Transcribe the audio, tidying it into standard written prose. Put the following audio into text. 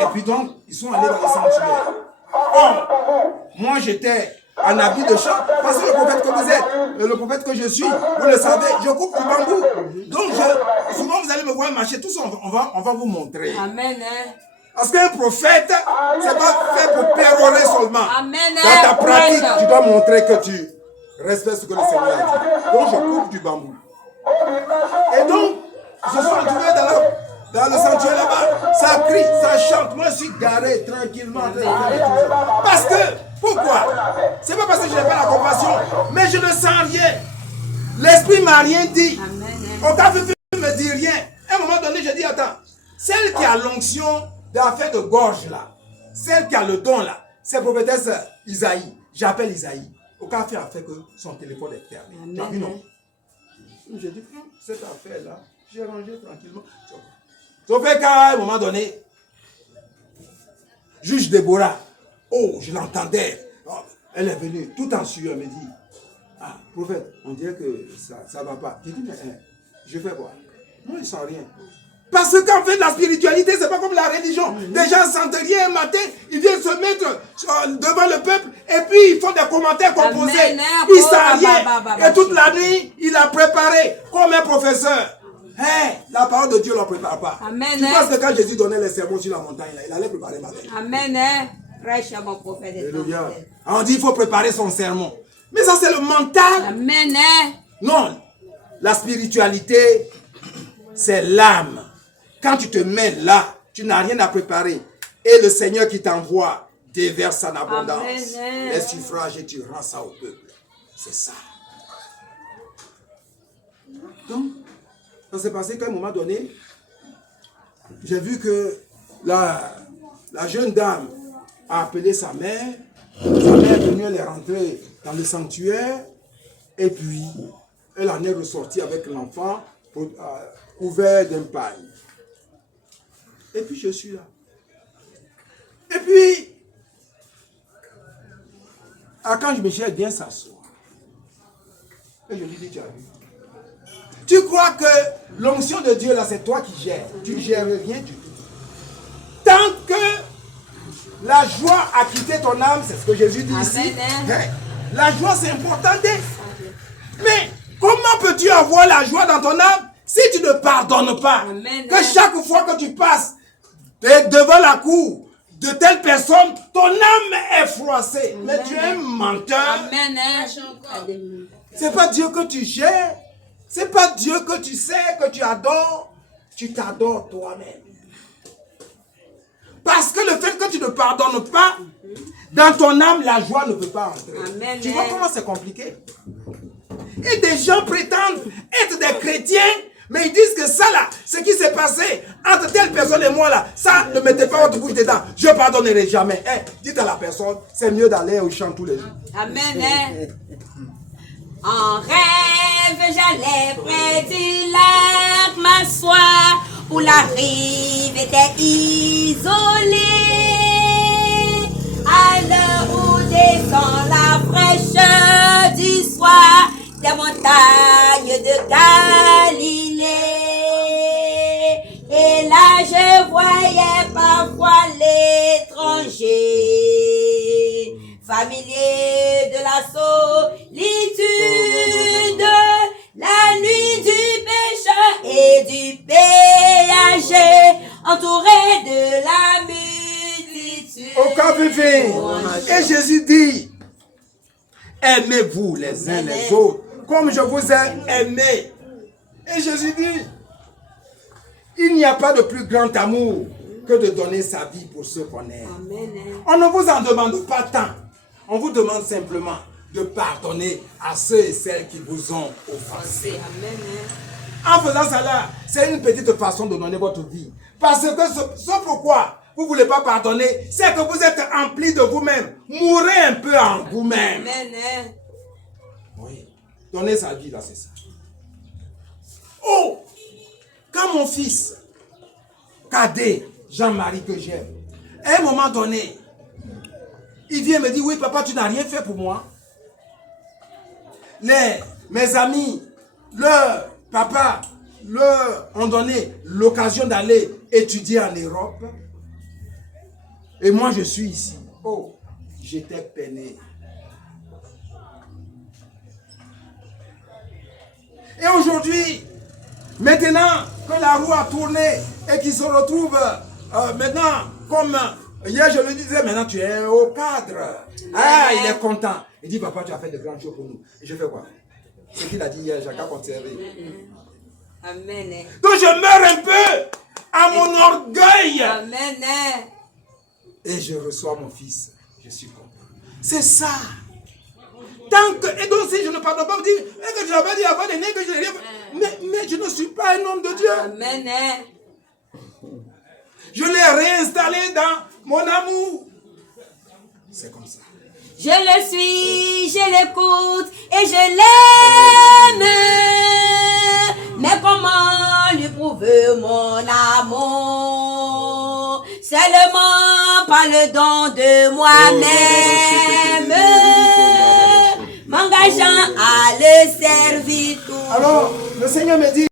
Et puis donc, ils sont allés dans le sanctuaire. Or, moi j'étais en habit de chant, parce que le prophète que vous êtes, le prophète que je suis, vous le savez, je coupe du bambou. Donc, souvent vous allez me voir marcher, tout ça, on va vous montrer. Amen. Parce qu'un prophète, c'est pas fait pour pérorer seulement. Amen. Dans ta pratique, tu dois montrer que tu respectes ce que le Seigneur a dit. Donc, je coupe du bambou. Et donc, je suis entouré dans le sanctuaire là-bas. Ça crie, ça chante. Moi, je suis garé tranquillement. Parce que, pourquoi? C'est pas parce que je n'ai pas la compassion, mais je ne sens rien. L'esprit m'a rien dit. Aucun ne me dit rien. À un moment donné, je dis, attends, celle qui a l'onction d'affaire de gorge là, celle qui a le don là, c'est prophétesse Isaïe. J'appelle Isaïe. Aucun fait a fait que son téléphone est fermé. Tu as vu, non? J'ai dit, cette affaire-là, j'ai rangé tranquillement. Sauf qu'à un moment donné, juge Déborah, oh, je l'entendais. Oh, elle est venue, tout en sueur, elle me dit, ah, prophète, on dirait que ça ne va pas. J'ai dit, mais je fais quoi? Moi, je ne sens rien. Parce qu'en fait, la spiritualité, ce n'est pas comme la religion. Des gens sentent rien un matin, ils viennent se mettre devant le peuple et puis ils font des commentaires composés. Ils ne savent rien. Et toute la nuit, il a préparé comme un professeur. Hey, la parole de Dieu ne la prépare pas. Amen. Tu penses que quand Jésus donnait les sermons sur la montagne, là, il allait préparer ma vie. Amen. Prêche à mon prophète. Alléluia. On dit qu'il faut préparer son sermon. Mais ça, c'est le mental. Amen. Non. La spiritualité, c'est l'âme. Quand tu te mets là, tu n'as rien à préparer. Et le Seigneur qui t'envoie déverse en abondance. Amen. Les suffrages et tu rends ça au peuple. C'est ça. Donc, ça s'est passé qu'à un moment donné, j'ai vu que la jeune dame a appelé sa mère. Sa mère est venue, elle est rentrée dans le sanctuaire. Et puis, elle en est ressortie avec l'enfant couvert d'un pagne. Et puis je suis là. Et puis, Archange Michel vient s'asseoir. Et je lui dis, tu as vu? Tu crois que l'onction de Dieu là, c'est toi qui gères. Tu ne gères rien du tout. Tant que la joie a quitté ton âme, c'est ce que Jésus dit ici. La joie, c'est important. Mais comment peux-tu avoir la joie dans ton âme si tu ne pardonnes pas? Amen. Que chaque fois que tu passes devant la cour de telle personne, ton âme est froissée. Amen. Mais tu es un menteur. Amen. C'est pas Dieu que tu gères. C'est pas Dieu que tu sais, que tu adores. Tu t'adores toi-même. Parce que le fait que tu ne pardonnes pas, dans ton âme, la joie ne peut pas entrer. Amen. Tu vois comment c'est compliqué? Et des gens prétendent être des chrétiens, mais ils disent que ça là, ce qui s'est passé entre telle personne et moi là, ça ne mettez pas votre bouche dedans. Je ne pardonnerai jamais. Dites à la personne, c'est mieux d'aller au champ tous les jours. Amen. En rêve, j'allais près du lac m'asseoir, où la rive était isolée. À l'heure où descend la fraîcheur du soir des montagnes de Galilée. Et là je voyais parfois l'étranger, familier de la solitude, la nuit du pécheur et du péager, entouré de la multitude. Au café. Et Jésus dit, aimez-vous les uns les autres, comme je vous ai aimé. Et Jésus dit, il n'y a pas de plus grand amour que de donner sa vie pour ceux qu'on aime. Amen. On ne vous en demande pas tant. On vous demande simplement de pardonner à ceux et celles qui vous ont offensé. Amen. En faisant cela, c'est une petite façon de donner votre vie. Parce que ce pourquoi vous ne voulez pas pardonner, c'est que vous êtes empli de vous-même. Mourrez un peu en vous-même. Amen. Oui. Donner sa vie là, c'est ça. Oh! Quand mon fils, cadet, Jean-Marie que j'aime, à un moment donné, il vient me dire, oui papa, tu n'as rien fait pour moi. Mes amis, leur papa, leur ont donné l'occasion d'aller étudier en Europe. Et moi, je suis ici. Oh, j'étais peiné. Et aujourd'hui, maintenant que la roue a tourné et qu'il se retrouve maintenant, comme hier je le disais, maintenant tu es au cadre. Ah, il est content. Il dit, papa, tu as fait de grandes choses pour nous. Et je fais quoi? Ce qu'il a dit hier, j'ai qu'à conserver. Amen. Donc je meurs un peu à mon orgueil. Amen. Et je reçois mon fils. Je suis content. C'est ça. Tant que, et donc si je ne pardonne pas, vous dites que je n'avais dit avant des nez que je n'ai rien fait. Mais je ne suis pas un homme de Dieu. Amen. Je l'ai réinstallé dans mon amour. C'est comme ça. Je le suis, je l'écoute et je l'aime. Mais comment lui prouver mon amour? Seulement par le don de moi-même, m'engageant à le servir tout. Alors, le Seigneur me dit,